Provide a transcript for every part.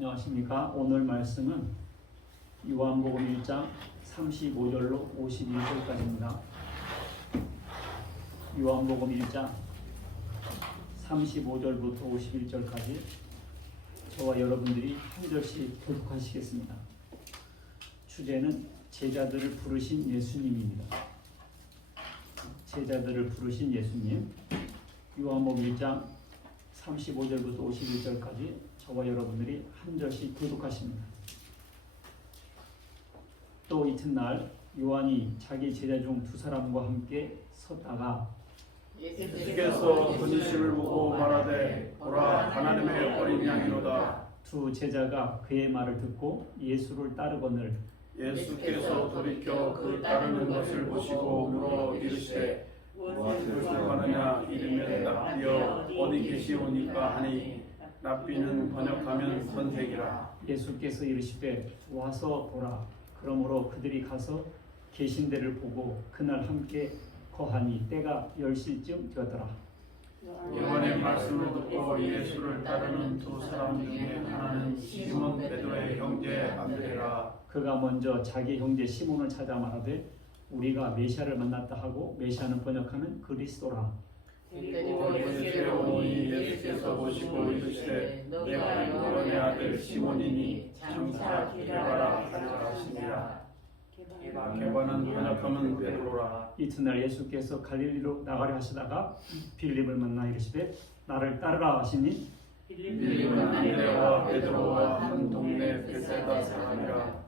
안녕하십니까. 오늘 말씀은 요한복음 1장 35절로 51절까지입니다. 요한복음 1장 35절부터 51절까지 저와 여러분들이 한 절씩 교독하시겠습니다. 주제는 제자들을 부르신 예수님입니다. 제자들을 부르신 예수님. 요한복음 1장 35절부터 51절까지 저와 여러분들이 한 절씩 교독하십니다. 또 이튿날 요한이 자기 제자 중 두 사람과 함께 섰다가 예수께서 분이심을 보고 말하되 보라 하나님의 어린 양이로다. 두 제자가 그의 말을 듣고 예수를 따르거늘 예수께서 돌이켜 그 따르는 것을 보시고 물어 이르시되 무엇을 하느냐 이르면 랍비여 어디 계시오니까 하니 랍비는 번역하면 선생이라. 예수께서 이르시되 와서 보라. 그러므로 그들이 가서 계신 데를 보고 그날 함께 거하니 때가 10시쯤 되었더라. 요한의 말씀을 듣고 예수를 따르는 두 사람 중에 하나는 시몬 베드로의 형제 안드레라. 그가 먼저 자기 형제 시몬을 찾아 말하되 우리가 메시아를 만났다 하고 메시아는 번역하면 그리스도라. 그리고 예수께 오니 예수께서 보시고 이르시되 내가 요한의 아들 시몬이니 장차 게바라 하라 하시니라. 게바는 번역하면 베드로라. 이튿날 예수께서 갈릴리로 나가려 하시다가 빌립을 만나 이르시되 나를 따르라 하시니 빌립은 안드레와 베드로와 한 동네 베세다 사람이라.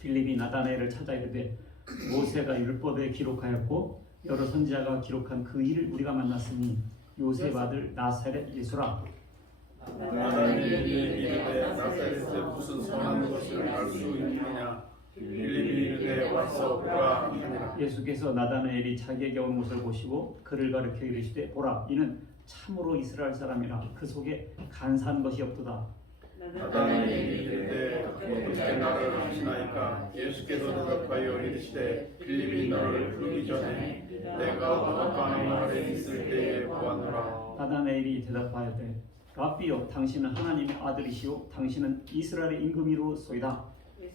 빌립이 나다나엘을 찾아 이르되 모세가 율법에 기록하였고 여러 선지자가 기록한 그 일을 우리가 만났으니 요셉 아들 나사렛 예수라. 나다나엘이 이르되 나사렛에 무슨 선한 것을 알 수 있느냐. 빌립이 이르되 와서 보라 하니라. 예수께서 나다나엘이 자기에게 온 것을 보시고 그를 가르쳐 이르시되 보라 이는 참으로 이스라엘 사람이라 그 속에 간사한 것이 없도다. 나다나엘이 이르되 어떻게 나를 아시나이까. 예수께서 대답하여 이르시되 빌립이 너를 부르기 전에 내가 바닷가 마을에 있을 때에 보았노라. 나다나엘이 대답하여되 랍비여 당신은 하나님의 아들이시오 당신은 이스라엘의 임금이로소이다.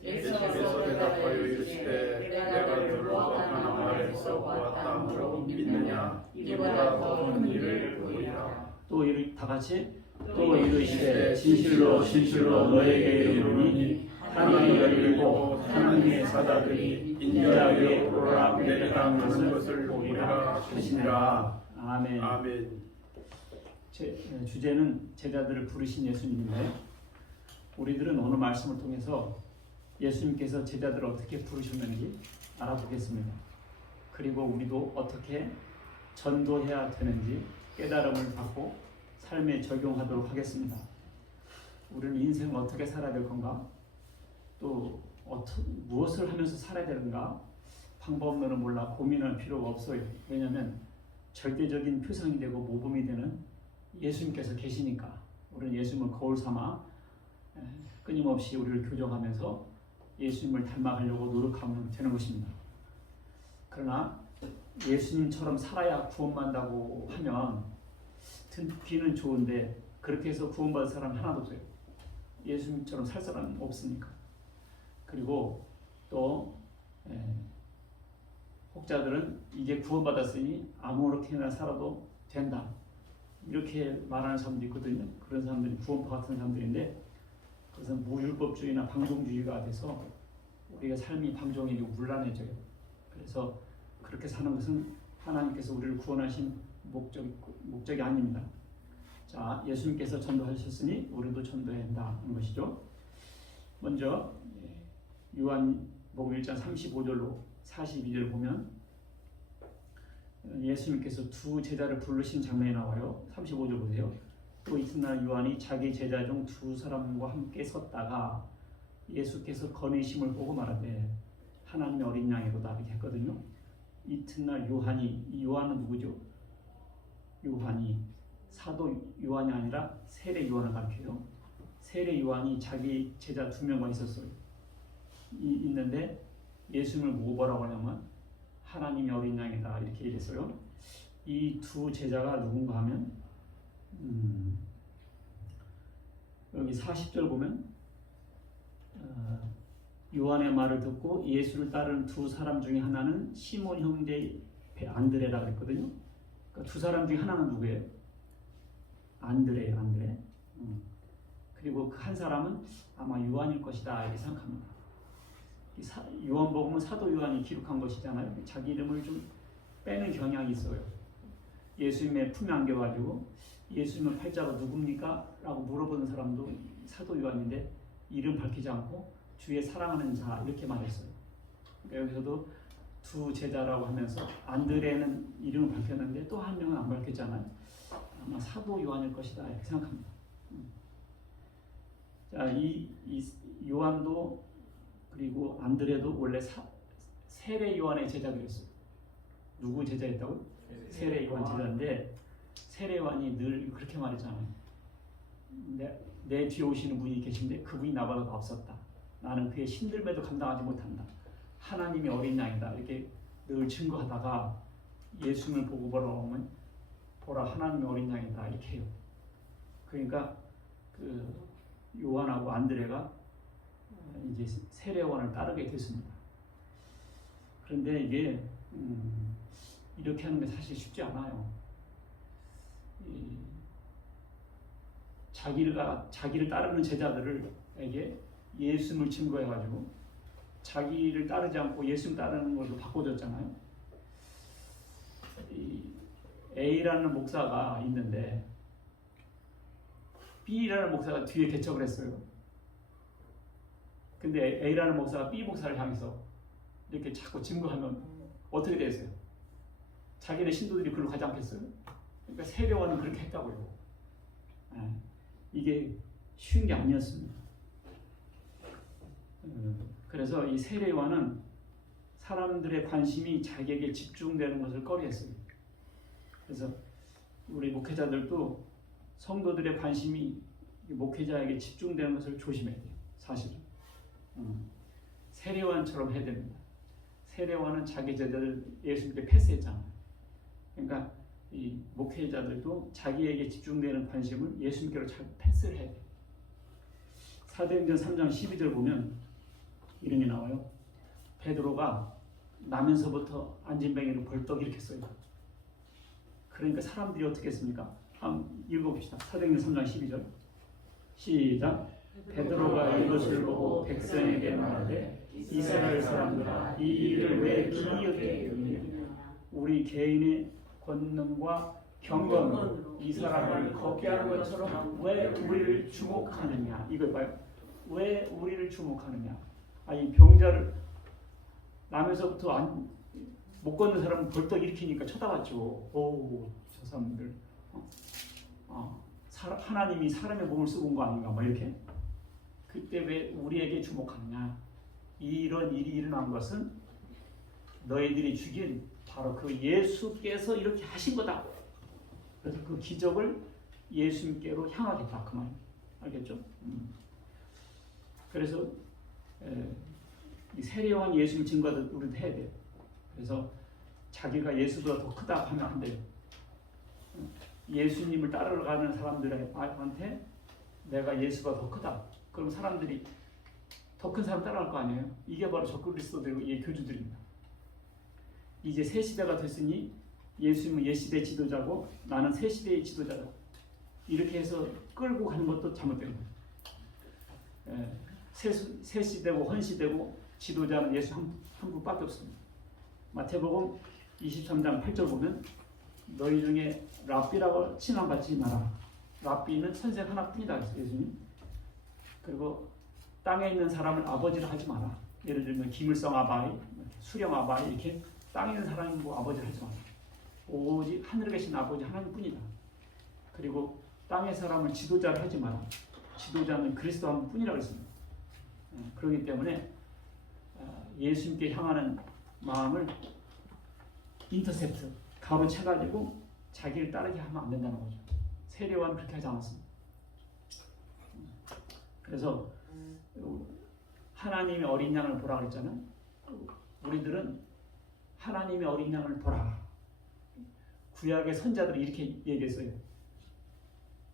예수께서 대답하여 이르시되 내가 너를 바닷가 마을에서 보았다 하고 믿느냐. 이보다 더 큰 일을 보이라. 또 다같이 또 이르시되 진실로 진실로 너에게 이르노니 하나님을 믿고 하나님의 사자들이 인자 위에 오르락 내리락 하는 것을 보리라 하시니라. 아멘. 아멘. 주제는 제자들을 부르신 예수님인데 우리들은 오늘 말씀을 통해서 예수님께서 제자들을 어떻게 부르셨는지 알아보겠습니다. 그리고 우리도 어떻게 전도해야 되는지 깨달음을 받고 삶에 적용하도록 하겠습니다. 우리는 인생을 어떻게 살아야 될 건가? 또 무엇을 하면서 살아야 되는가? 방법론은 몰라 고민할 필요가 없어요. 왜냐하면 절대적인 표상이 되고 모범이 되는 예수님께서 계시니까 우리는 예수님을 거울 삼아 끊임없이 우리를 교정하면서 예수님을 닮아가려고 노력하면 되는 것입니다. 그러나 예수님처럼 살아야 구원받는다고 하면 듣기는 좋은데 그렇게 해서 구원받을 사람 하나도 없어요. 예수님처럼 살 사람은 없으니까. 그리고 또 혹자들은 이제 구원받았으니 아무렇게나 살아도 된다 이렇게 말하는 사람도 있거든요. 그런 사람들이 구원파 같은 사람들인데 그것은 무율법주의나 방종주의가 돼서 우리가 삶이 방종이고 문란해져요. 그래서 그렇게 사는 것은 하나님께서 우리를 구원하신 목적이 아닙니다. 자, 예수님께서 전도하셨으니 우리도 전도해야 한다는 것이죠. 먼저 요한복음 1장 35절로 42절을 보면 예수님께서 두 제자를 부르신 장면이 나와요. 35절 보세요. 또 이튿날 요한이 자기 제자 중 두 사람과 함께 섰다가 예수께서 거니심을 보고 말하되 하나님의 어린 양이로다 이렇게 했거든요. 이튿날 이 요한은 누구죠? 요한이 사도 요한이 아니라 세례 요한을 가르쳐요. 세례 요한이 자기 제자 두 명과 있었어요. 있는데 예수님을 보고 뭐라고 하냐면 하나님의 어린 양이다 이렇게 얘기했어요. 이 두 제자가 누군가 하면 여기 40절 보면 요한의 말을 듣고 예수를 따르는 두 사람 중에 하나는 시몬 형제 안드레라 그랬거든요. 그러니까 두 사람 중에 하나는 누구예요? 안드레예요, 안드레. 그리고 그 한 사람은 아마 요한일 것이다 이렇게 생각합니다. 요한복음은 사도 요한이 기록한 것이잖아요. 자기 이름을 좀 빼는 경향이 있어요. 예수님의 품에 안겨가지고 예수님은 팔자가 누굽니까? 라고 물어보는 사람도 사도 요한인데 이름 밝히지 않고 주의 사랑하는 자 이렇게 말했어요. 그러니까 여기서도 두 제자라고 하면서 안드레는 이름을 밝혔는데 또 한 명은 안 밝혔잖아요. 아마 사도 요한일 것이다 이렇게 생각합니다. 자, 이 요한도 그리고 안드레도 원래 세례 요한의 제자들이었어요. 누구 제자였다고요? 세례 요한 제자인데 세례 요한이 늘 그렇게 말했잖아요. 내 뒤에 오시는 분이 계신데 그분이 나보다 더 앞섰다. 나는 그의 신들매도 감당하지 못한다. 하나님이 어린 양이다. 이렇게 늘 증거하다가 예수님을 보고 보라면 보라 하나님이 어린 양이다. 이렇게 해요. 그러니까 그 요한하고 안드레가 이제 세례 요한을 따르게 됐습니다. 그런데 이게 이렇게 하는 게 사실 쉽지 않아요. 자기를 따르는 제자들에게 예수님을 증거해가지고 자기를 따르지 않고 예수님 따르는 걸로 바꿔줬잖아요. A라는 목사가 있는데 B라는 목사가 뒤에 개척을 했어요. 근데 A라는 목사가 B 목사를 향해서 이렇게 자꾸 증거하면 어떻게 되세요? 자기네 신도들이 그걸로 가지 않겠어요? 그러니까 세례요한은 그렇게 했다고요. 이게 쉬운 게 아니었습니다. 그래서 이 세례요한은 사람들의 관심이 자기에게 집중되는 것을 꺼려했어요. 그래서 우리 목회자들도 성도들의 관심이 목회자에게 집중되는 것을 조심해야 돼요. 사실은 세례요한처럼 해야 됩니다. 세례요한은 자기 제자들 예수님께 패스했잖아요. 그러니까 이 목회자들도 자기에게 집중되는 관심을 예수님께로 잘 패스를 해야 돼요. 사도행전 3장 12절 보면 이런 게 나와요. 베드로가 나면서부터 안진뱅이를 벌떡 일으켰어요. 그러니까 사람들이 어떻게 했습니까? 한번 읽어봅시다. 사도행전 3장 12절 시작. 베드로가 이것을 보고 백성에게 말하되 이스라엘 사람들아 이 일을 왜 기이하게 여기느냐. 우리 개인의 권능과 경건으로 이 사람을 걷게 하는 것처럼 왜 우리를 주목하느냐. 이걸 봐요. 왜 우리를 주목하느냐. 이 병자를 남에서부터 못 걷는 사람은 벌떡 일으키니까 쳐다봤죠. 오, 저 사람들 하나님이 사람의 몸을 쓰고 온 거 아닌가 뭐 이렇게. 그때 왜 우리에게 주목하느냐. 이런 일이 일어난 것은 너희들이 죽인 바로 그 예수께서 이렇게 하신 거다. 그래서 그 기적을 예수님께로 향하겠다 그 말. 알겠죠? 그래서 이 세례요한 예수님 증거도 우리도 해야 돼요. 그래서 자기가 예수보다 더 크다 하면 안 돼요. 예수님을 따라가는 사람들한테 내가 예수보다 더 크다. 그럼 사람들이 더 큰 사람 따라갈 거 아니에요? 이게 바로 적그리스도들의 교주들입니다. 이제 새 시대가 됐으니 예수님은 옛 시대 지도자고 나는 새 시대의 지도자다. 이렇게 해서 끌고 가는 것도 잘못된 거예요. 새 시대고 헌 시대고 지도자는 예수 한 분밖에 없습니다. 마태복음 23장 8절 보면 너희 중에 랍비라고 칭함받지 마라. 랍비는 선생 하나뿐이다. 예수님. 그리고 땅에 있는 사람을 아버지를 하지 마라. 예를 들면 기물성 아바이, 수령 아바이 이렇게 땅에 있는 사람이 뭐 아버지를 하지 마라. 오직 하늘에 계신 아버지 하나님뿐이다. 그리고 땅의 사람을 지도자를 하지 마라. 지도자는 그리스도 한 분뿐이라고 했습니다. 그렇기 때문에 예수님께 향하는 마음을 인터셉트, 가로채가지고 자기를 따르게 하면 안 된다는 거죠. 세례요한은 그렇게 하지 않았습니다. 그래서 하나님의 어린 양을 보라 그랬잖아요. 우리들은 하나님의 어린 양을 보라. 구약의 선자들이 이렇게 얘기했어요.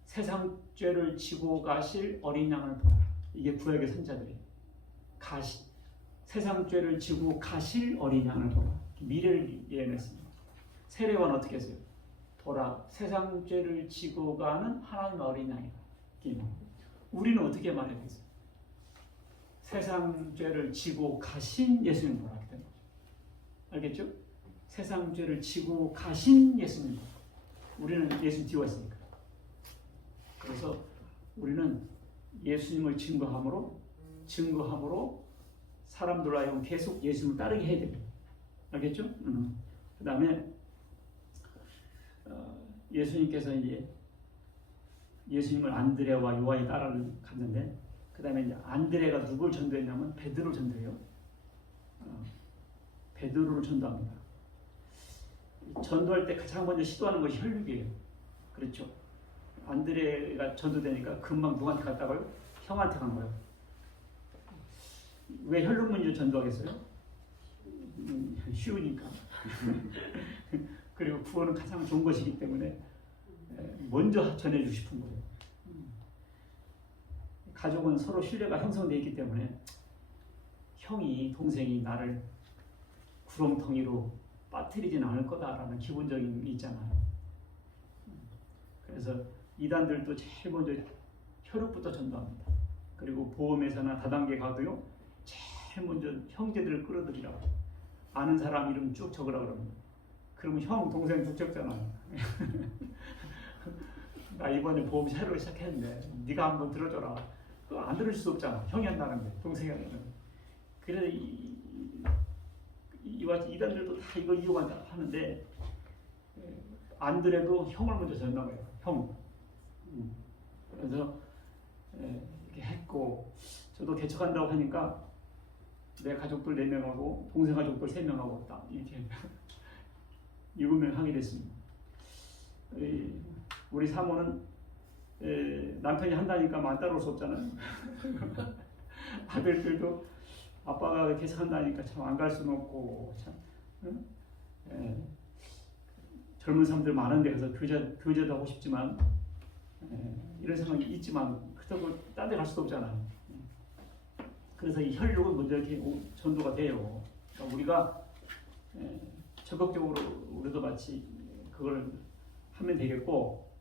세상 죄를 지고 가실 어린 양을 보라. 이게 구약의 선자들이에요. 세상 죄를 지고 가실 어린 양을 보라. 미래를 예언했습니다. 세례관은 어떻게 했어요? 보라, 세상 죄를 지고 가는 하나님 어린 양이다. 우리는 어떻게 말해야 되겠어요? 세상 죄를 지고 가신 예수님 보라. 알겠죠? 세상 죄를 지고 가신 예수님. 우리는 예수 뒤와 있으니까. 그래서 우리는 예수님을 증거함으로 사람들 하여금 계속 예수님을 따르게 해야 됩니다. 알겠죠? 그 다음에 예수님께서 이제 예수님을 안드레와 요한이 따라갔는데, 그 다음에 이제 안드레가 누굴 전도했냐면 베드로를 전도해요. 베드로를 전도합니다. 전도할 때 가장 먼저 시도하는 것이 혈육이에요. 그렇죠? 안드레가 전도되니까 금방 누구한테 갔다고요? 형한테 간 거예요. 왜 혈육 문제를 전도하겠어요? 쉬우니까. 그리고 구원은 가장 좋은 것이기 때문에 먼저 전해주고 싶은 거예요. 가족은 서로 신뢰가 형성되어 있기 때문에 형이, 동생이 나를 구렁텅이로 빠뜨리진 않을 거다라는 기본적인 게 있잖아요. 그래서 이단들도 제일 먼저 혈육부터 전도합니다. 그리고 보험회사나 다단계 가도요, 제일 먼저 형제들을 끌어들이라고. 아는 사람 이름 쭉 적으라 그럽니다. 그러면 형, 동생 쭉 적잖아요. 나 이번에 보험 새로 시작했는데 네가 한번 들어줘라. 그거 안 들을 수 없잖아. 형이 한다는데, 동생이 한다는데. 그래서 이단들도 다 이거 이용한다 하는데, 안 들어도 형을 먼저 전담해요. 형. 그래서 이렇게 했고, 저도 개척한다고 하니까 내 가족들 4명하고 동생 가족들 3명하고 딱 이렇게 7명 하게 됐습니다. 우리 사모는 남편이 한다니까 안 따라올 수 없잖아요. 아들들도 아빠가 개척한다니까 참 안 갈 수는 없고, 참 젊은 사람들 많은 데 가서 교제도 하고 싶지만 이런 생각이 있지만 그렇다고 딴 데 갈 수도 없잖아요. 그래서 이 혈육은 먼저 이렇게 전도가 돼요. 그러니까 우리가 적극적으로 우리도 마치 그걸 하면 되겠고,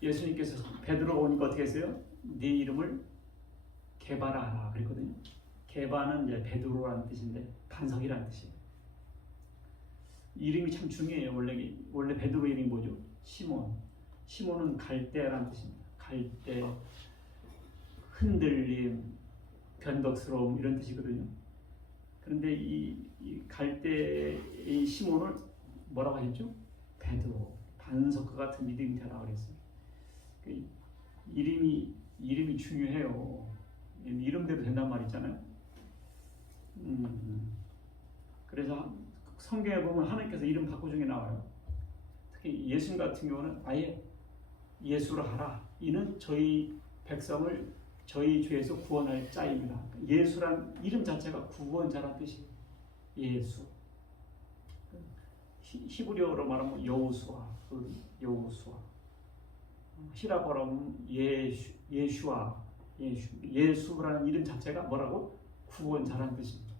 예수님께서 베드로가 오니까 어떻게 했어요? 네 이름을 게바라라 그랬거든요. 게바는 이제 베드로라는 뜻인데 반석이라는 뜻이에요. 이름이 참 중요해요. 원래 베드로 이름이 뭐죠? 시몬. 시몬은 갈대라는 뜻입니다. 갈대, 흔들림, 변덕스러움 이런 뜻이거든요. 그런데 이 갈대의 시몬을 뭐라고 하셨죠? 베드로, 반석과 같은 믿음이 되라 그랬어요. 그 이름이 중요해요. 이름대로 된단 말 있잖아요. 그래서 성경에 보면 하나님께서 이름 바꿔준 게 나와요. 특히 예수님 같은 경우는 아예 예수로 하라. 이는 저희 백성을 저희 죄에서 구원할 자입니다. 예수란 이름 자체가 구원자란 뜻이에요. 예수. 히브리어로 말하면 여호수아, 히라보로 하면 예수라는 이름 자체가 뭐라고? 구원자란 뜻입니다.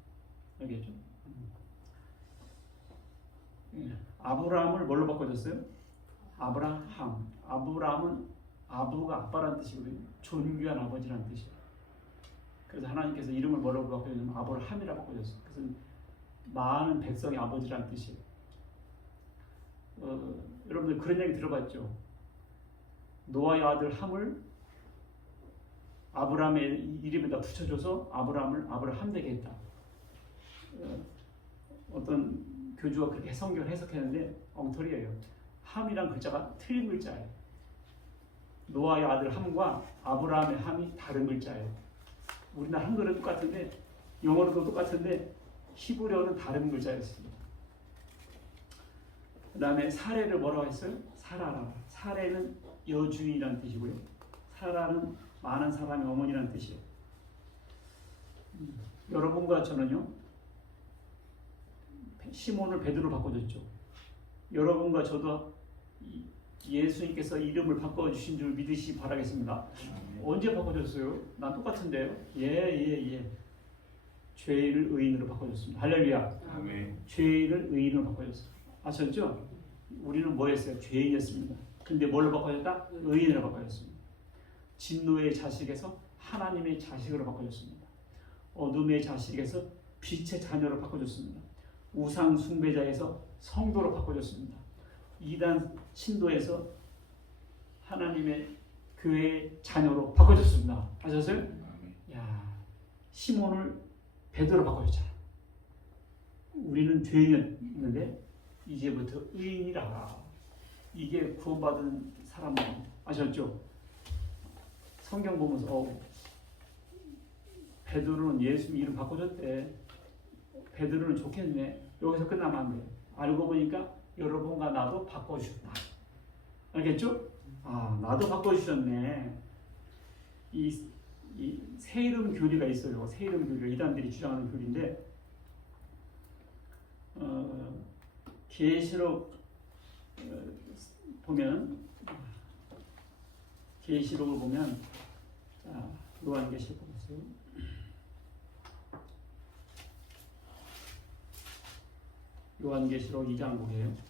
알겠죠? 아브라함을 뭘로 바꿔줬어요? 아브라함. 아브라함은 아부가 아빠라는 뜻이거든요. 존귀한 아버지라는 뜻이에요. 그래서 하나님께서 이름을 뭐라고 바꿔줬냐면 아브라함이라고 바꿔줬어요. 그래서 많은 백성의 아버지라는 뜻이에요. 여러분들 그런 얘기 들어봤죠? 노아의 아들 함을 아브라함의 이름에다 붙여줘서 아브라함 되게 했다. 어떤 교주가 그렇게 성경을 해석했는데 엉터리예요. 함이란 글자가 틀린 글자예요. 노아의 아들 함과 아브라함의 함이 다른 글자예요. 우리나라 한글은 똑같은데 영어로도 똑같은데 히브리어는 다른 글자였습니다. 그 다음에 사례를 뭐라고 했어요? 사라라. 사례는 여주인이라는 뜻이고요. 사라는 많은 사람의 어머니라는 뜻이에요. 여러분과 저는요, 시몬을 베드로로 바꿔줬죠. 여러분과 저도 예수님께서 이름을 바꿔주신 줄 믿으시 바라겠습니다. 언제 바꿔줬어요? 난 똑같은데요. 예. 죄를 의인으로 바꿔줬습니다. 할렐루야. 아멘. 죄를 의인으로 바꿔줬어요. 아셨죠? 우리는 뭐였어요? 죄인이었습니다. 근데 뭘로 바꿔줬다? 의인으로 바꿔줬습니다. 진노의 자식에서 하나님의 자식으로 바꿔줬습니다. 어둠의 자식에서 빛의 자녀로 바꿔줬습니다. 우상 숭배자에서 성도로 바꿔줬습니다. 이단 신도에서 하나님의 교회의 자녀로 바꿔줬습니다. 아셨어요? 야, 시몬을 베드로로 바꿔줬잖아. 우리는 죄인이었는데 이제부터 의인이라. 이게 구원받은 사람들. 아셨죠? 성경 보면서 베드로는 예수 이름 바꿔줬대. 베드로는 좋겠네. 여기서 끝나면 안 돼. 알고 보니까 여러분과 나도 바꿔주셨다. 알겠죠? 아, 나도 바꿔주셨네. 이 새 이름 교리가 있어요. 새 이름 교리가 이단들이 주장하는 교리인데, 계시록 보면, 계시록을 보면, 자, 요한계시록 보세요. 요한계시록 2장 보게요.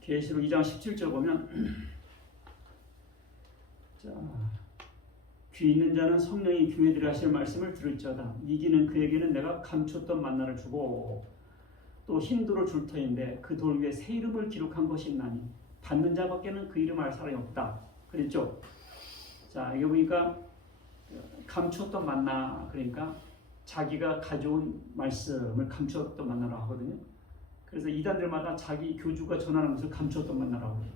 계시록 2장 17절 보면 자, 귀 있는 자는 성령이 교회들이 하실 말씀을 들을지어다. 이기는 그에게는 내가 감췄던 만나를 주고 또 흰 돌을 줄 터인데 그 돌 위에 새 이름을 기록한 것이 있나니 받는 자밖에는 그 이름 알 사람이 없다. 그랬죠? 자, 여기 보니까 감추었던 만나, 그러니까 자기가 가져온 말씀을 감추었던 만나라고 하거든요. 그래서 이단들마다 자기 교주가 전하는 것을 감추었던 만나라고 해요.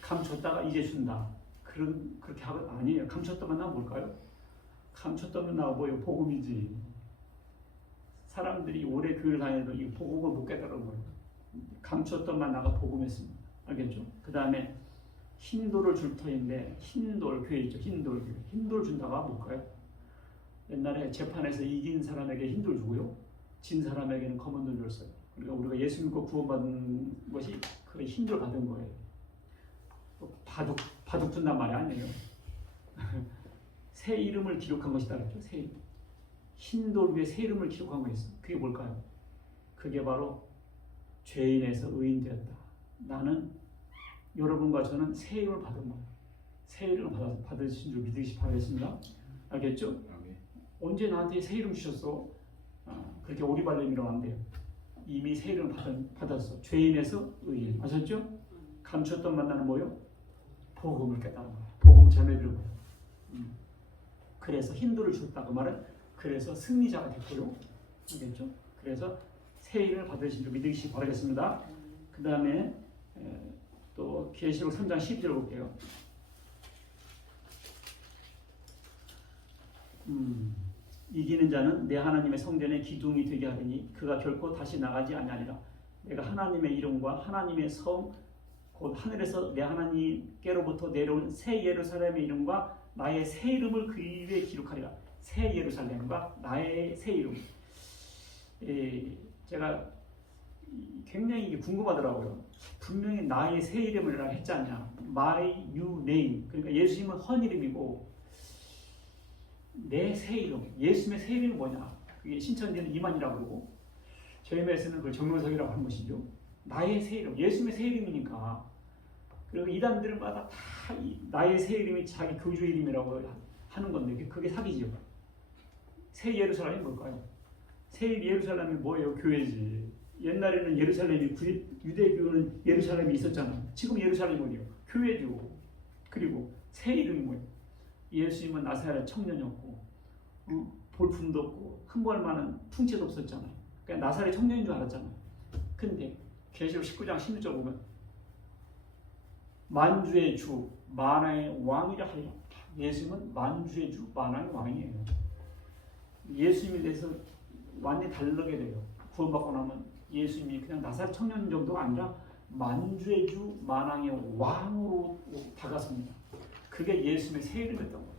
감췄다가 이제 준다. 그렇게 하고 아니에요. 감췄던 만나가 뭘까요? 감췄던 만나가 뭐예요? 복음이지. 사람들이 오래 교회를 다녀도 이 복음을 못 깨달은 거예요. 감췄던 만나가 복음이었습니다. 알겠죠? 그 다음에 흰돌을 줄 터인데, 흰돌 교회 있죠. 흰돌 교회. 흰돌 준다가 뭘까요? 옛날에 재판에서 이긴 사람에게 흰돌 주고요, 진 사람에게는 검은 돌 줬어요. 그러니까 우리가 예수 믿고 구원받은 것이 그 흰돌 받은 거예요. 바둑 준단 말이 아니에요. 새 이름을 기록한 것이다 그랬죠. 새 이름. 흰돌 위에 새 이름을 기록한 거 있어요. 그게 뭘까요? 그게 바로 죄인에서 의인 되었다. 나는, 여러분과 저는 새 이름을 받은 거예요. 새 이름을 받으신 줄 믿으시 바라겠습니다. 알겠죠? 언제 나한테 새 이름 주셨어? 그렇게 오리발렘이라고 안 돼요. 이미 새 이름을 받았어. 죄인에서 의인. 아셨죠? 감췄던 만나는 뭐요? 복음을 깨달은 거예요. 복음 전해드린 거예요. 그래서 흰돌을 줬다. 그 말은 그래서 승리자가 됐고요. 알겠죠? 그래서 새 이름을 받으신 줄 믿으시 바라겠습니다. 그 다음에 또 계시록 3장 12절 볼게요. 이기는 자는 내 하나님의 성전의 기둥이 되게 하리니 그가 결코 다시 나가지 아니하리라. 내가 하나님의 이름과 하나님의 성 곧 하늘에서 내 하나님께로부터 내려온 새 예루살렘의 이름과 나의 새 이름을 그 위에 기록하리라. 새 예루살렘과 나의 새 이름. 제가 굉장히 이게 궁금하더라고요. 분명히 나의 새 이름을 했지 않냐. My new name. 그러니까 예수님은 헌 이름이고 내 새 이름. 예수님의 새 이름이 뭐냐. 그게 신천지는 이만이라고 그러고 저희 메스는 그걸 정명석이라고 하는 것이죠. 나의 새 이름. 예수님의 새 이름이니까. 그리고 이단들마다 다 나의 새 이름이 자기 교주 이름이라고 하는 건데 그게 사기죠. 새 예루살렘이 뭘까요? 새 예루살렘이 뭐예요? 교회지. 옛날에는 예루살렘이 유대교는 예루살렘이 있었잖아요. 지금 예루살렘이 어디요? 교회죠. 그리고 새 이름이 뭐예요? 예수님은 나사렛 청년이었고 볼품도 없고 흠모할 만한 풍채도 없었잖아요. 그러니까 나사렛 청년인 줄 알았잖아요. 근데 계시록 19장 16절 보면 만주의 주 만왕의 왕이라 하리라. 예수님은 만주의 주 만왕의 왕이에요. 예수님에 대해서 완전히 다르게 돼요. 구원받고 나면 예수님이 그냥 나사렛 청년 정도가 아니라 만주의 주 만왕의 왕으로 다가섭니다. 그게 예수님의 새 이름이었던 거예요.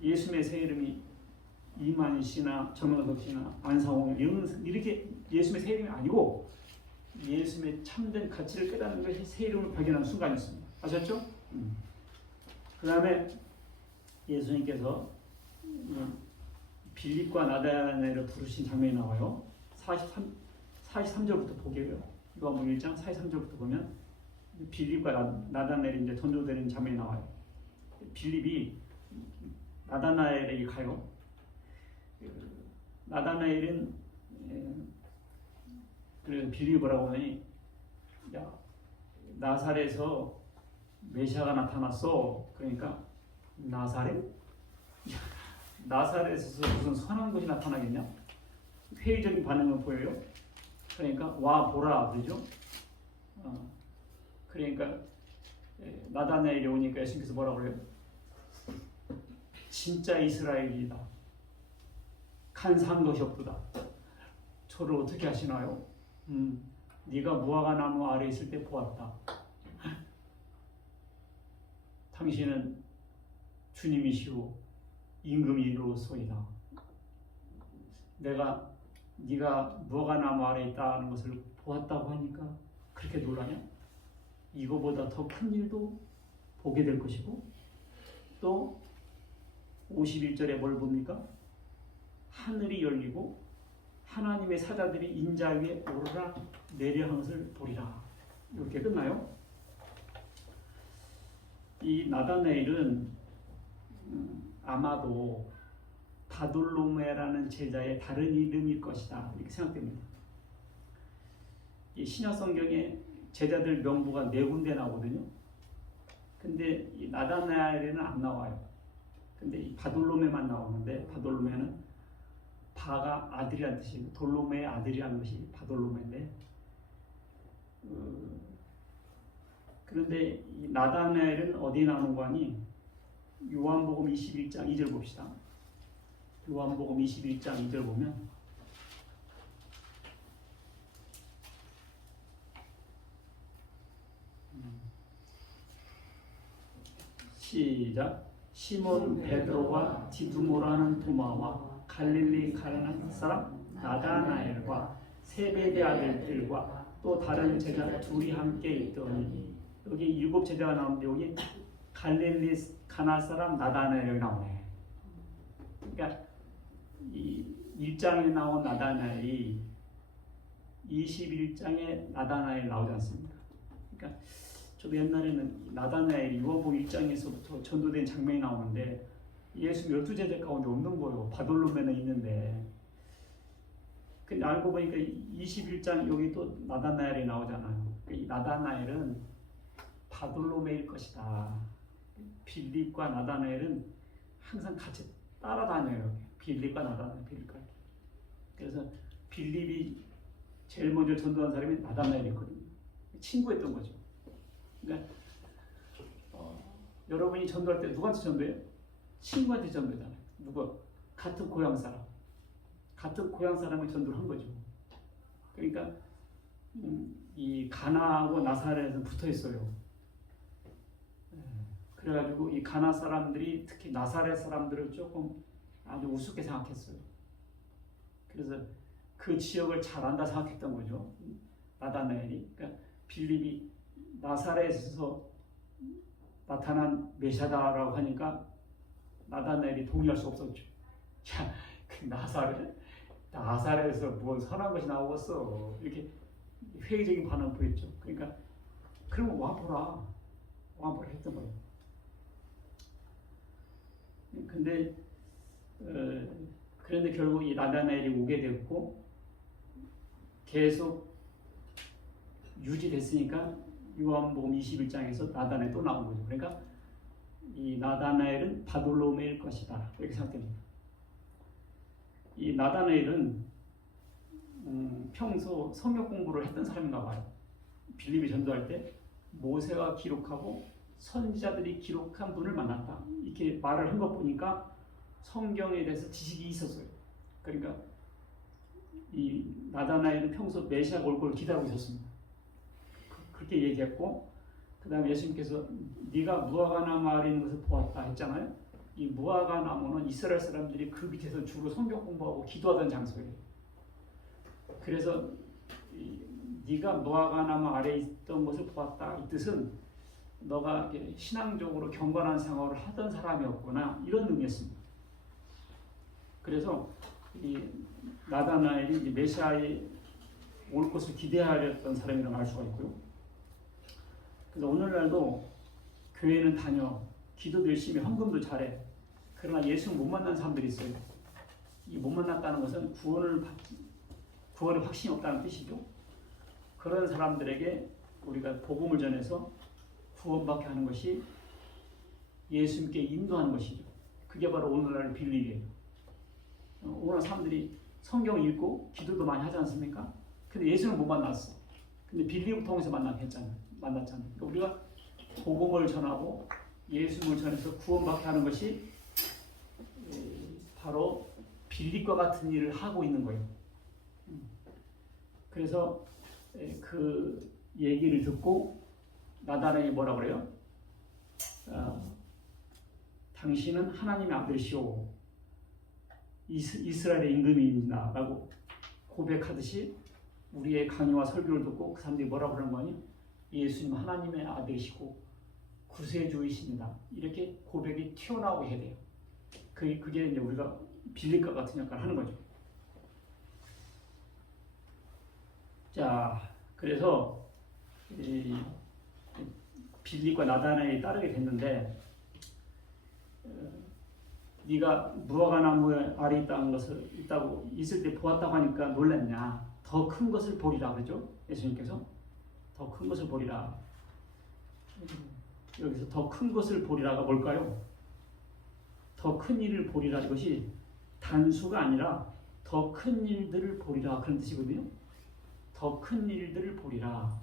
예수님의 새 이름이 이만희 씨나 정명석 씨나 안상홍 이렇게 예수님의 새 이름이 아니고 예수님의 참된 가치를 깨닫는 것이 새 이름을 발견하는 순간이었습니다. 아셨죠? 그 다음에 예수님께서 빌립과 나다나엘을 부르신 장면이 나와요. 43절부터 보게요. 요한복음 1장 43절부터 보면 빌립과 나다나엘이 이제 전도되는 장면이 나와요. 빌립이 나다나엘에게 가요. 나다나엘은 그 빌립이 뭐라고 하니, 야, 나사렛에서 메시아가 나타났어. 그러니까 나사렛? 나사렛에서 무슨 선한 것이 나타나겠냐? 회의적인 반응을 보여요. 그러니까 와 보라 그러죠. 그러니까 나다나엘이 오니까 예수님께서 뭐라고 그래요? 진짜 이스라엘이다. 간사한 것이 없도다. 저를 어떻게 하시나요? 네가 무화과 나무 아래 있을 때 보았다. 당신은 주님이시오 임금이 이루었소이다. 내가 네가 무화과 나무 아래 있다는 것을 보았다고 하니까 그렇게 놀라냐? 이거보다 더 큰 일도 보게 될 것이고, 또 51절에 뭘 봅니까? 하늘이 열리고 하나님의 사자들이 인자 위에 오르락 내려하는 것을 보리라. 이렇게 끝나요. 이 나다나엘은 아마도 바돌로메라는 제자의 다른 이름일 것이다, 이렇게 생각됩니다. 이 신약 성경에 제자들 명부가 4군데 나오거든요. 근데 이 나다나엘에는 안 나와요. 근데 이 바돌로메만 나오는데, 바돌로메는 바가 아들이라는 뜻이고 돌로메의 아들이라는 것이 바돌로메인데, 그런데 이 나다나엘은 어디에 나오는 거 아니? 요한복음 21장 2절 봅시다. 요한복음 21장 2절 보면 시작. 시몬 베드로와 디두모라는 도마와 갈릴리 가나 사람 나다나엘과 세베대 아들들과 또 다른 제자 둘이 함께 있더니, 여기 7 제자가 나오는데 여기 갈릴리 가나 사람 나다나엘이 나오네. 그러니까 이 1장에 나온 나다나엘이 21장에 나다나엘 나오지 않습니까? 그러니까 저도 옛날에는 나다나엘이 요한복음 1장에서부터 전도된 장면이 나오는데 예수 12제자 가운데 없는 거예요. 바돌로메는 있는데. 근데 알고 보니까 21장 여기 또 나다나엘이 나오잖아요. 이 나다나엘은 바돌로메일 것이다. 빌립과 나다나엘은 항상 같이 따라다녀요. 빌립과 나다나엘, 빌립과. 그래서 빌립이 제일 먼저 전도한 사람이 나다나엘이거든요. 친구였던 거죠. 그러니까 여러분이 전도할 때 누구한테 전도해요? 친구한테 전도잖아요. 누구? 같은 고향 사람. 같은 고향 사람을 전도를 한 거죠. 그러니까 이 가나하고 나사렛은 붙어 있어요. 그래가지고 이 가나 사람들이 특히 나사렛 사람들을 조금 아주 우습게 생각했어요. 그래서 그 지역을 잘 안다 생각했던 거죠. 나다나엘이. 그러니까 빌립이 나사렛에서 나타난 메시아다라고 하니까 나다나엘이 동의할 수 없었죠. 야, 그 나사렛에서 뭐 선한 것이 나오겠어. 이렇게 회의적인 반응을 보였죠. 그러니까 그러면 와보라 했던 거예요. 근데 그런데 결국 이 나다나엘이 오게 됐고 계속 유지됐으니까 요한복음 21장에서 나다나엘 또 나온 거죠. 그러니까 이 나다나엘은 바돌로메일 것이다, 이렇게 생각됩니다. 이 나다나엘은 평소 성경 공부를 했던 사람인가 봐요. 빌립이 전도할 때 모세가 기록하고 선지자들이 기록한 분을 만났다, 이렇게 말을 한 것 보니까 성경에 대해서 지식이 있었어요. 그러니까 이 나다나엘은 평소 메시아가 올 걸 기다리고 있었습니다. 그렇게 얘기했고, 그 다음에 예수님께서 네가 무화과 나무 아래 있는 것을 보았다 했잖아요. 이 무화과 나무는 이스라엘 사람들이 그 밑에서 주로 성경 공부하고 기도하던 장소예요. 그래서 네가 모아가나무 아래에 있던 것을 보았다. 이 뜻은 너가 신앙적으로 경건한 생활을 하던 사람이었구나, 이런 의미였습니다. 그래서 이 나다나엘이 메시아의 올 것을 기대하였던 사람이라고 알 수가 있고요. 그래서 오늘날도 교회는 다녀, 기도도 열심히, 헌금도 잘해. 그러나 예수를 못 만난 사람들이 있어요. 이 못 만났다는 것은 구원의 확신이 없다는 뜻이죠. 그런 사람들에게 우리가 복음을 전해서 구원받게 하는 것이 예수님께 인도하는 것이죠. 그게 바로 오늘날 빌립이에요. 오늘 사람들이 성경 읽고 기도도 많이 하지 않습니까? 근데 예수는 못 만났어. 근데 빌립을 통해서 만났잖아요. 그러니까 우리가 복음을 전하고 예수를 전해서 구원받게 하는 것이 바로 빌립과 같은 일을 하고 있는 거예요. 그래서 그 얘기를 듣고 나다나엘이 뭐라 그래요? 당신은 하나님의 아들이시오, 이스라엘의 임금입니다 라고 고백하듯이 우리의 강의와 설교를 듣고 그 사람들이 뭐라고 그러는 거 아니에요? 예수님 하나님의 아들이시고 구세주이십니다, 이렇게 고백이 튀어나오게 해야 돼요. 그게 이제 우리가 빌립과 같은 역할을 하는 거죠. 자, 그래서 빌립과 나다나엘이 따르게 됐는데, 네가 무화과 나무 아래 있다고 있을 때 보았다고 하니까 놀랐냐? 더 큰 것을 보리라 그러죠. 예수님께서 더 큰 것을 보리라. 여기서 더 큰 것을 보리라가 뭘까요? 더 큰 일을 보리라, 이것이 단수가 아니라 더 큰 일들을 보리라, 그런 뜻이거든요. 더 큰 일들을 보리라.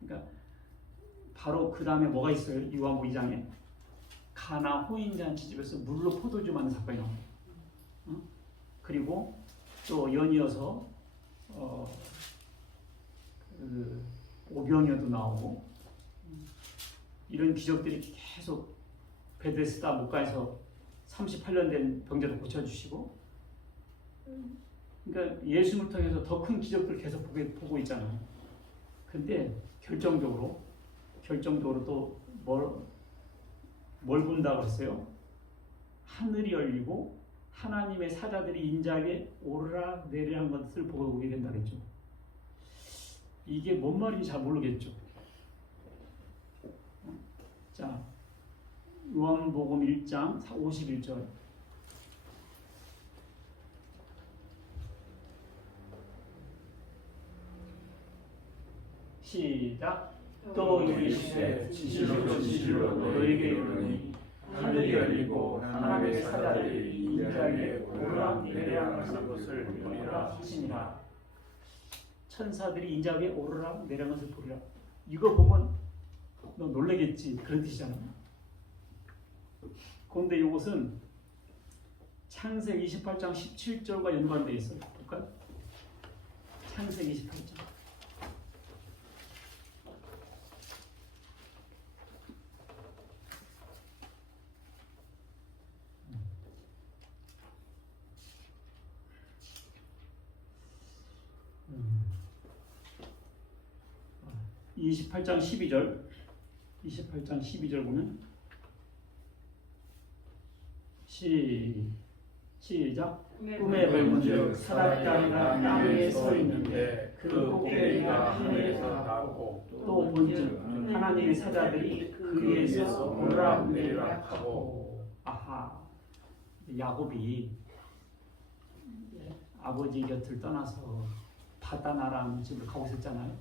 그러니까 바로 그 다음에 뭐가 있어요? 요한복음 2장에 가나 호인잔치집에서 물로 포도주 만든 사건이 나옵니다. 그리고 또 연이어서 그 오병이어도 나오고, 이런 기적들이 계속 베데스다 목가에서 38년 된 병자도 고쳐주시고, 그러니까 예수님을 통해서 더 큰 기적들을 계속 보고 있잖아요. 근데 결정적으로 또 뭘 본다고 했어요? 하늘이 열리고 하나님의 사자들이 인자에게 오르락 내리락 것을 보고 오게 된다 그랬죠. 이게 뭔 말인지 잘 모르겠죠. 자, 요한복음 1장 51절 시작. 또 이르시되 진실로 너희에게 이르노니 하늘이 열리고 하나님의 사자들이 인자에게 오르락 내리락 하는 것을 보리라 하시니라. 천사들이 인자에게 오르락 내리락 것을 보리라. 이거 보면 너 놀라겠지, 그런 뜻이잖아요. 그런데 이것은 창세기 28장 17절과 연관되어 있어요. 볼까요? 창세기 28장. 음. 28장 12절 보면 시작. 꿈에 본즉 사람이 땅 위에 서 있는데 그 꼭대기가 하늘에서 나고, 또 본즉 하나님의 사자들이 그 위에서 오르락 내리락 하고. 아하, 야곱이 아버지 곁을 떠나서 바다나라는 집을 가고 있었잖아요.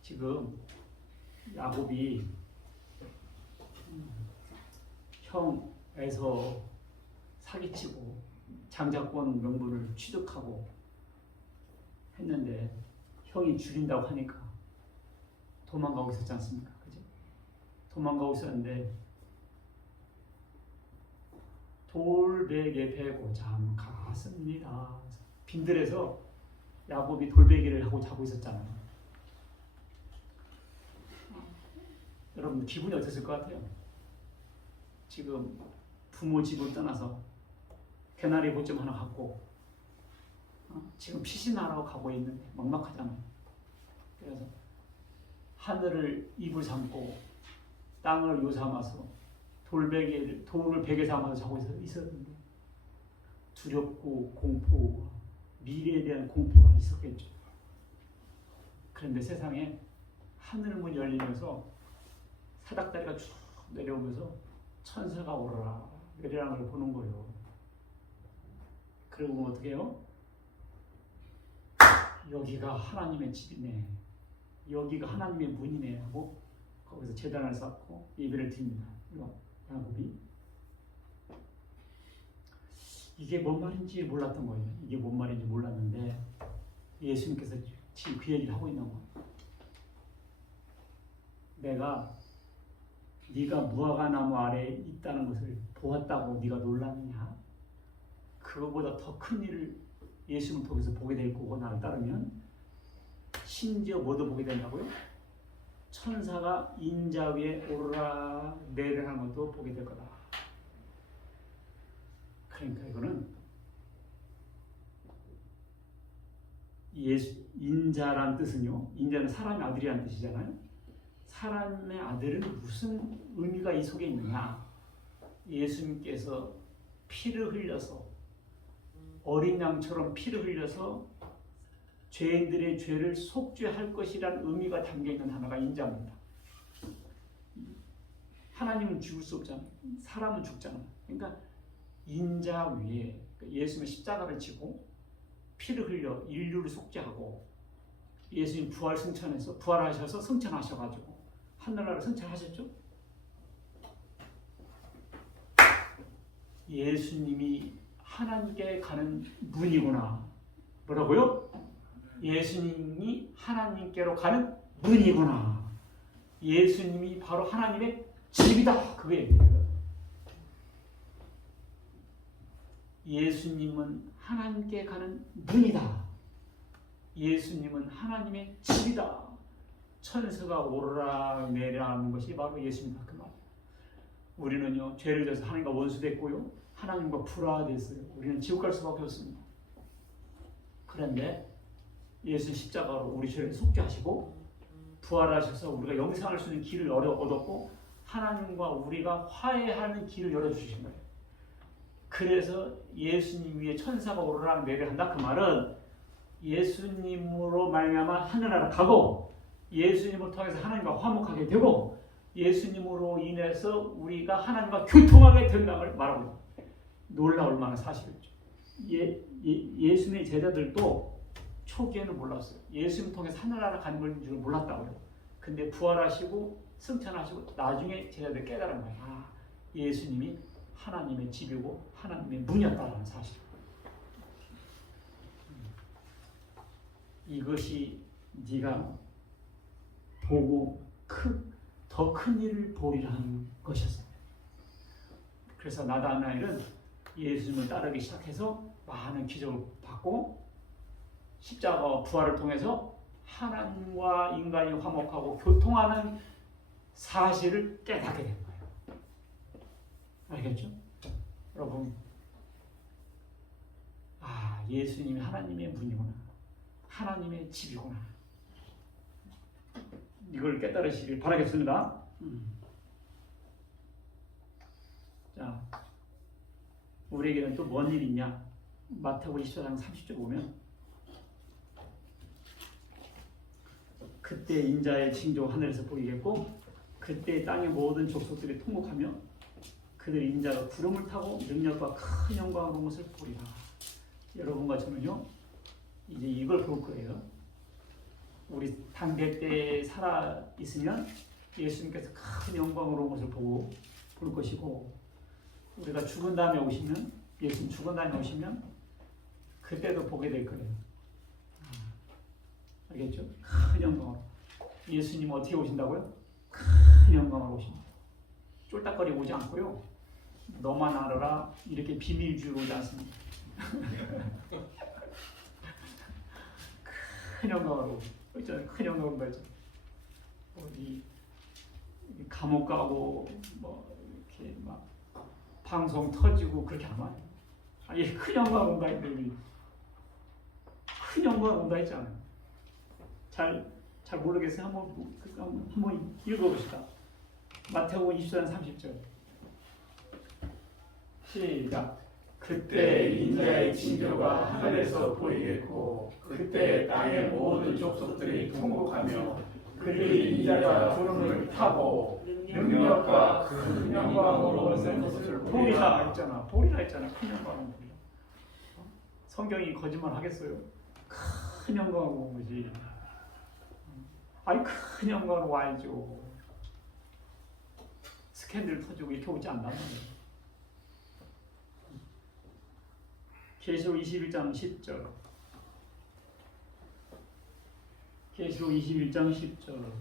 지금 야곱이 형 에서 사기치고 장자권 명분을 취득하고 했는데 형이 죽인다고 하니까 도망가고 있었지 않습니까? 그죠? 도망가고 있었는데 돌베개 베고 잠갔습니다. 빈들에서 야곱이 돌베개를 하고 자고 있었잖아요. 여러분 기분이 어땠을 것 같아요? 지금 부모 집을 떠나서 개나리 보점 하나 갖고 지금 피신하러 가고 있는데 막막하잖아요. 그래서 하늘을 입을 삼고 땅을 요 삼아서 돌을 베개 삼아서 자고 있었는데 두렵고 공포, 미래에 대한 공포가 있었겠죠. 그런데 세상에 하늘 문 열리면서 사닥다리가 쭉 내려오면서 천사가 오르라 내리라는 걸 보는 거예요. 그리고 어떻게 해요? 여기가 하나님의 집이네, 여기가 하나님의 문이네 하고 거기서 제단을 쌓고 예배를 드립니다. 야곱이 이게 뭔 말인지 몰랐던 거예요. 이게 뭔 말인지 몰랐는데 예수님께서 지금 그 얘기를 하고 있는 거예요. 내가 네가 무화과 나무 아래에 있다는 것을 보았다고 네가 놀랐느냐? 그거보다 더 큰 일을 예수님을 통해서 보게 될 거고, 나를 따르면 심지어 뭐도 보게 된다고요? 천사가 인자 위에 오르락 내리락 하는 것도 보게 될 거다. 그러니까 이거는 인자란 뜻은요, 인자는 사람의 아들이라는 뜻이잖아요. 사람의 아들은 무슨 의미가 이 속에 있느냐? 예수님께서 피를 흘려서, 어린 양처럼 피를 흘려서 죄인들의 죄를 속죄할 것이라는 의미가 담겨있는 하나가 인자입니다. 하나님은 죽을 수 없잖아요. 사람은 죽잖아요. 그러니까 인자 위에 예수님의 십자가를 지고 피를 흘려 인류를 속죄하고, 예수님 부활 승천해서 부활하셔서 승천하셔가지고 하늘나라를 승천하셨죠. 예수님이 하나님께 가는 문이구나. 뭐라고요? 예수님이 하나님께로 가는 문이구나. 예수님이 바로 하나님의 집이다. 그거예요. 예수님은 하나님께 가는 문이다. 예수님은 하나님의 집이다. 천사가 오르락 내리락 하는 것이 바로 예수님이다. 그 말이에요. 우리는요, 죄를 져서 하나님과 원수됐고요, 하나님과 불화됐어요. 우리는 지옥 갈 수밖에 없습니다. 그런데 예수 십자가로 우리 죄를 속죄하시고 부활하셔서 우리가 영생할 수 있는 길을 얻었고, 하나님과 우리가 화해하는 길을 열어주신 거예요. 그래서 예수님 위에 천사가 오르락 내리락 한다. 그 말은 예수님으로 말미암아 하늘나라 가고, 예수님을 통해서 하나님과 화목하게 되고, 예수님으로 인해서 우리가 하나님과 교통하게 된다는 말하고 있습니다. 놀라울 만한 사실이죠. 예수님의 제자들도 초기에는 몰랐어요. 예수님 통해서 하늘나라 가는 걸 줄 몰랐다고요. 근데 부활하시고 승천하시고 나중에 제자들 깨달은 거예요. 아, 예수님이 하나님의 집이고 하나님의 문이었다는 사실. 이것이 네가 보고 더 큰 일을 보리라는 것이었어요. 그래서 나다나엘은 예수님을 따르기 시작해서 많은 기적을 받고 십자가와 부활을 통해서 하나님과 인간이 화목하고 교통하는 사실을 깨닫게 된 거예요. 알겠죠? 여러분, 아, 예수님이 하나님의 문이구나, 하나님의 집이구나, 이걸 깨달으시길 바라겠습니다. 자, 우리에게는 또 뭔 일이 있냐? 마태복음 24장 30절 보면, 그때 인자의 징조 하늘에서 보이겠고, 그때 땅의 모든 족속들이 통곡하며 그들 인자가 구름을 타고 능력과 큰 영광으로 온 것을 보리라. 여러분과 저는요, 이제 이걸 볼 거예요. 우리 당대 때 살아 있으면 예수님께서 큰 영광으로 온 것을 보고 볼 것이고, 우리가 죽은 다음에 오시면, 예수님 죽은 다음에 오시면 그때도 보게 될 거예요. 알겠죠? 큰 영광으로. 예수님 어떻게 오신다고요? 큰 영광으로 오십니다. 쫄딱거리고 오지 않고요, 너만 알아라 이렇게 비밀주의로 오지 않습니다. 큰 영광으로 있잖아요. 큰 영광으로 가죠. 어디 감옥 가고 뭐 이렇게 막 방송 터지고 그렇게 안 와요. 아니, 큰 영광으로 가야 돼. 큰 영광 온다 했잖아요. 잘 모르겠어요. 한번 읽어봅시다. 마태복음 24장 30절. 시작. 그때 인자의 징조가 하늘에서 보이겠고 그때 땅의 모든 족속들이 통곡하며 그들이 인자가 구름을 타고 능력과 큰 영광으로 오는 것을 보리라 했잖아. 보리라 했잖아. 큰 영광으로 보리라. 성경이 거짓말 하겠어요? 큰 영광으로 온 거지. 아니 큰 영광으로 와야죠. 스캔들 터지고 이렇게 오지 않단 말이에요. 계시록 21장 10절. 계시록 21장 10절.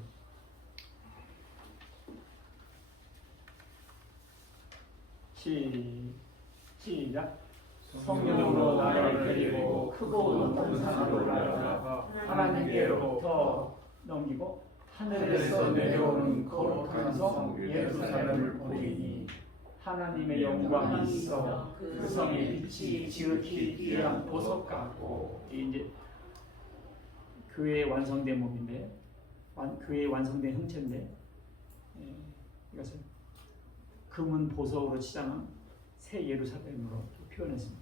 시작. 성령으로 나를 데리고 크고 높은 산으로 올라가 하나님께로부터 넘기고 하늘에서 내려오는 거룩한 성 예루살렘을 보이니 하나님의 영광이 있어 그 성의 빛이 지극히 귀한 보석 같고, 이제 교회의 완성된 몸인데, 교회의 완성된 형체인데, 이것을 금은 보석으로 치장한 새 예루살렘으로 표현했습니다.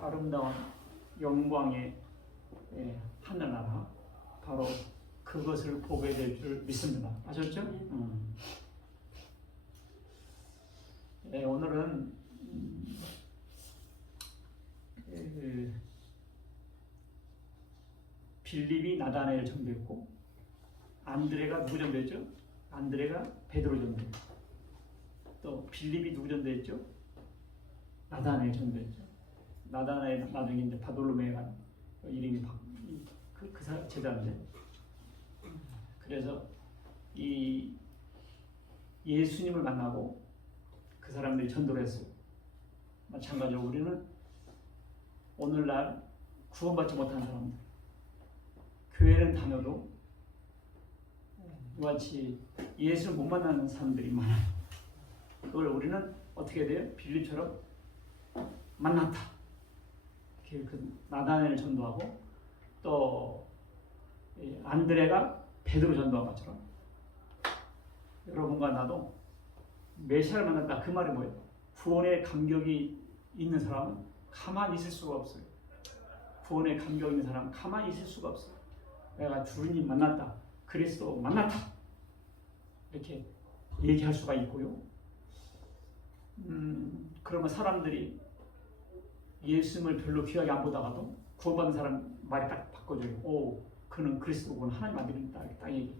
아름다운 영광의 하늘나라, 바로 그것을 보게 될 줄 믿습니다. 아셨죠? 오늘은 빌립이 나다나엘 전도했고, 안드레가 누구 전도했죠? 안드레가 베드로 전도했고, 또 빌립이 누구 전도했죠? 나다나엘 전도했죠. 나다나엘 나중에 이제 바돌로메가 이름이 그 제자인데, 그래서 이 예수님을 만나고 그 사람들이 전도를 했어요. 마찬가지로 우리는 오늘날 구원받지 못한 사람들, 교회는 다녀도 이와 같이 예수를 못 만나는 사람들이 많아요. 그걸 우리는 어떻게 돼요? 빌립처럼 만났다. 그 나다나엘을 전도하고, 또 안드레가 베드로 전도한 것처럼 여러분과 나도 메시아를 만났다. 그 말이 뭐예요? 구원의 감격이 있는 사람은 가만히 있을 수가 없어요. 구원의 감격이 있는 사람은 가만히 있을 수가 없어요. 내가 주님 만났다, 그리스도 만났다, 이렇게 얘기할 수가 있고요. 그러면 사람들이 예수님을 별로 귀하게 안 보다가도 구원받은 사람 말이 딱 바꿔줘요. 오, 그는 그리스도군, 하나님 아들이다, 딱 얘기.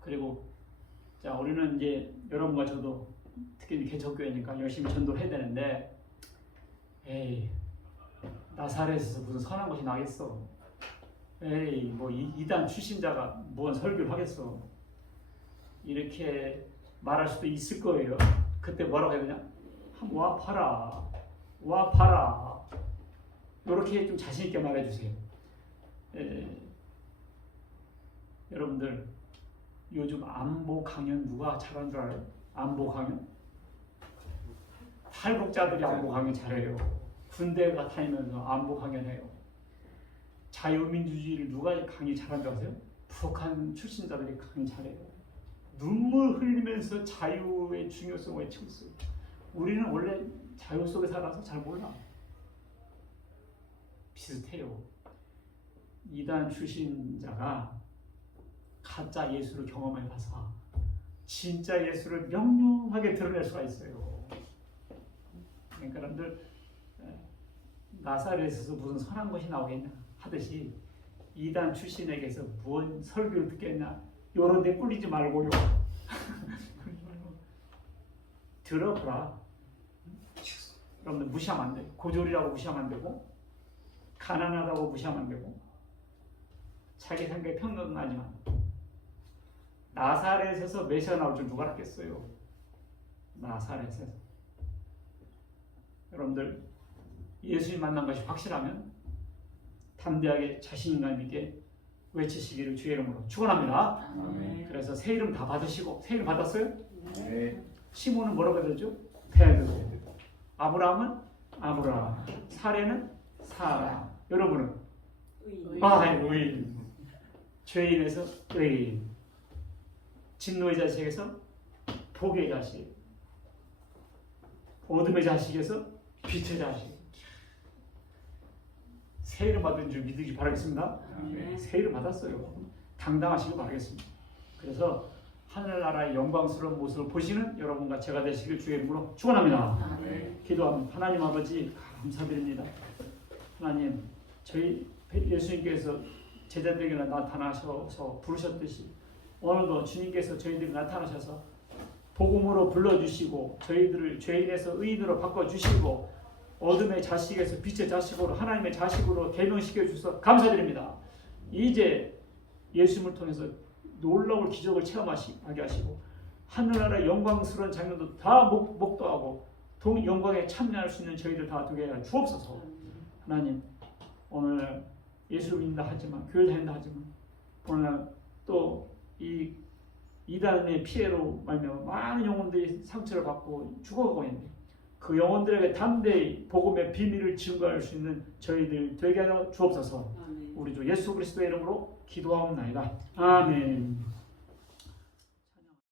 그리고 자, 우리는 이제 여러분과 저도 특히 개척교회니까 열심히 전도를 해야 되는데, 에이, 나사렛에서 무슨 선한 것이 나겠어. 에이, 뭐 이단 출신자가 무슨 설교를 하겠어. 이렇게 말할 수도 있을 거예요. 그때 뭐라고 해야 되냐? 한번 와 봐라, 와 봐라. 이렇게 좀 자신 있게 말해주세요. 여러분들 요즘 안보 강연 누가 잘하는 줄 알아요? 안보 강연? 탈북자들이 안보 강연 잘해요. 군대가 다니면서 안보 강연해요. 자유민주주의를 누가 강의 잘하는 줄 아세요? 북한 출신자들이 강의 잘해요. 눈물 흘리면서 자유의 중요성을 외치고 있어요. 우리는 원래 자유 속에 살아서 잘 몰라. 비슷해요. 이단 출신자가 가짜 예수를 경험해 봐서 진짜 예수를 명료하게 드러낼 수가 있어요. 그러니까 여러분들, 나사렛에서 무슨 선한 것이 나오겠냐 하듯이 이단 출신에게서 무슨 설교를 듣겠냐, 요런 데 꿀리지 말고요. 들어보라. 여러분들 무시하면 안 돼요. 고졸이라고 무시하면 안 되고, 가난하다고 무시하면 안 되고, 자기 생각에 평등하지만 나사렛에서 메시아 나올 줄 누가 알았겠어요? 나사렛에서. 여러분들 예수님 만난 것이 확실하면 담대하게 자신감 있게 외치시기를 주의 이름으로 축원합니다. 아멘. 그래서 새 이름 다 받으시고, 새 이름 받았어요? 네. 시몬은 뭐라고 해야 되죠? 베드로. 아브라함은 아브라함, 사례는 사라. 여러분은 의. 의인. 죄인에서 의인. 진노의 자식에서 복의 자식. 어둠의 자식에서 빛의 자식. 새 이름 받은 줄 믿으기 바라겠습니다. 새 이름 받았어요. 당당하시기 바라겠습니다. 그래서 하늘나라의 영광스러운 모습을 보시는 여러분과 제가 되시길 주의 이름으로 축원합니다. 기도합니다. 하나님 아버지 감사드립니다. 하나님 저희 예수님께서 제자들에게 나타나셔서 부르셨듯이 오늘도 주님께서 저희들에게 나타나셔서 복음으로 불러주시고 저희들을 죄인에서 의인으로 바꿔주시고 어둠의 자식에서 빛의 자식으로 하나님의 자식으로 개명시켜 주셔서 감사드립니다. 이제 예수님을 통해서 놀라운 기적을 체험하게 하시고 하늘나라의 영광스러운 장면도 다 목도하고 영광에 참여할 수 있는 저희들 다 되게 하여 주옵소서. 하나님 오늘 예수를 믿는다 하지만 교회를 다닌다 하지만 오늘 또 이 이단의 피해로 말미암아 많은 영혼들이 상처를 받고 죽어가고 있는데 그 영혼들에게 담대히 복음의 비밀을 증거할 수 있는 저희들 되게 하여 주옵소서. 우리 주 예수 그리스도의 이름으로 기도하옵나이다. 아멘.